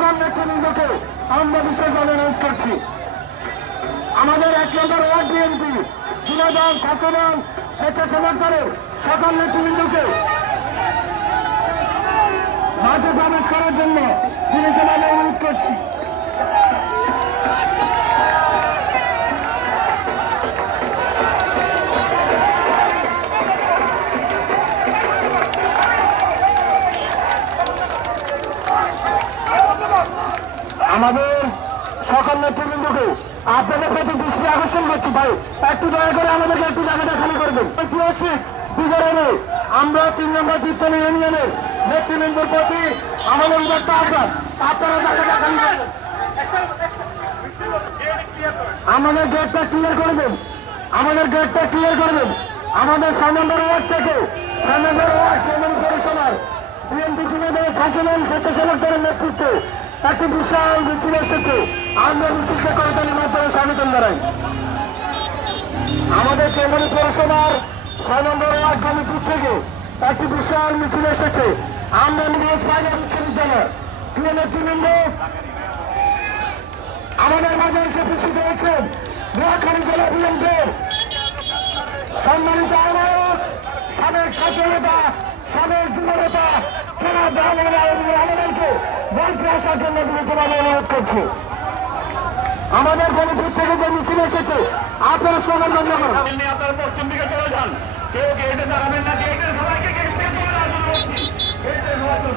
সকল নেতৃবৃন্দকে আমরা বিশেষভাবে অনুরোধ করছি, আমাদের 1 নম্বর ওয়ার্ড বিএনপি, যুবদল, ছাত্রদল, স্বেচ্ছাসেবক দলের সকল নেতৃবৃন্দকে মাঠে প্রবেশ করার জন্য বিনীতভাবে অনুরোধ করছি। আমাদের সকল নেতৃবৃন্দকে আপনাদের প্রতি দৃষ্টি আকর্ষণ করছি, ভাই একটু দয়া করে আমাদেরকে একটু জায়গাটা খালি করবেন। ঐতিহাসিক বিজয়ে আমরা 3 নম্বর চিত্তল ইউনিয়নের নেতৃবৃন্দের প্রতি আমাদের উদাত্ত আহ্বান, আপনারা জায়গাটা খালি করবেন, আমাদের গেটটা ক্লিয়ার করবেন, আমাদের গেটটা ক্লিয়ার করবেন। আমাদের 6 নম্বর ওয়ার্ড থেকে 6 নম্বর ওয়ার্ড কেন্দ্রীয় পরিষদের বিএনপি যুবদল, ছাত্রদল, স্বেচ্ছাসেবক দলের নেতৃত্বে একটি বিশাল মিছিল এসেছে। আমরা মিছিলকে করতালির মাধ্যমে স্বাগতম জানাই। আমাদের কেন্দ্রীয় পৌরসভার 6 নম্বর ওয়ার্ড কমিটির থেকে একটি বিশাল মিছিল এসেছে। আমরা বিশ্ববিদ্যালয় প্রিয় নেতৃবৃন্দ আমাদের মাঝে এসে উপস্থিত হয়েছেন নোয়াখালী জেলা বিএনপির সম্মানিত আহ্বায়ক, সাবেক ছাত্র নেতা, সাবেক যুব নেতা জনাব আমাদেরকে মঞ্চে আসার জন্য বিনীতভাবে অনুরোধ করছি। আমাদের গণপুর থেকে যে মিছিল এসেছে আপনারা স্লোগান বন্ধ করুন। আপনারা পশ্চিম দিকে চলে যান, কেউ গেটে দাঁড়াবেন না, গেটের সবাইকে গেট থেকে চলে আসুন।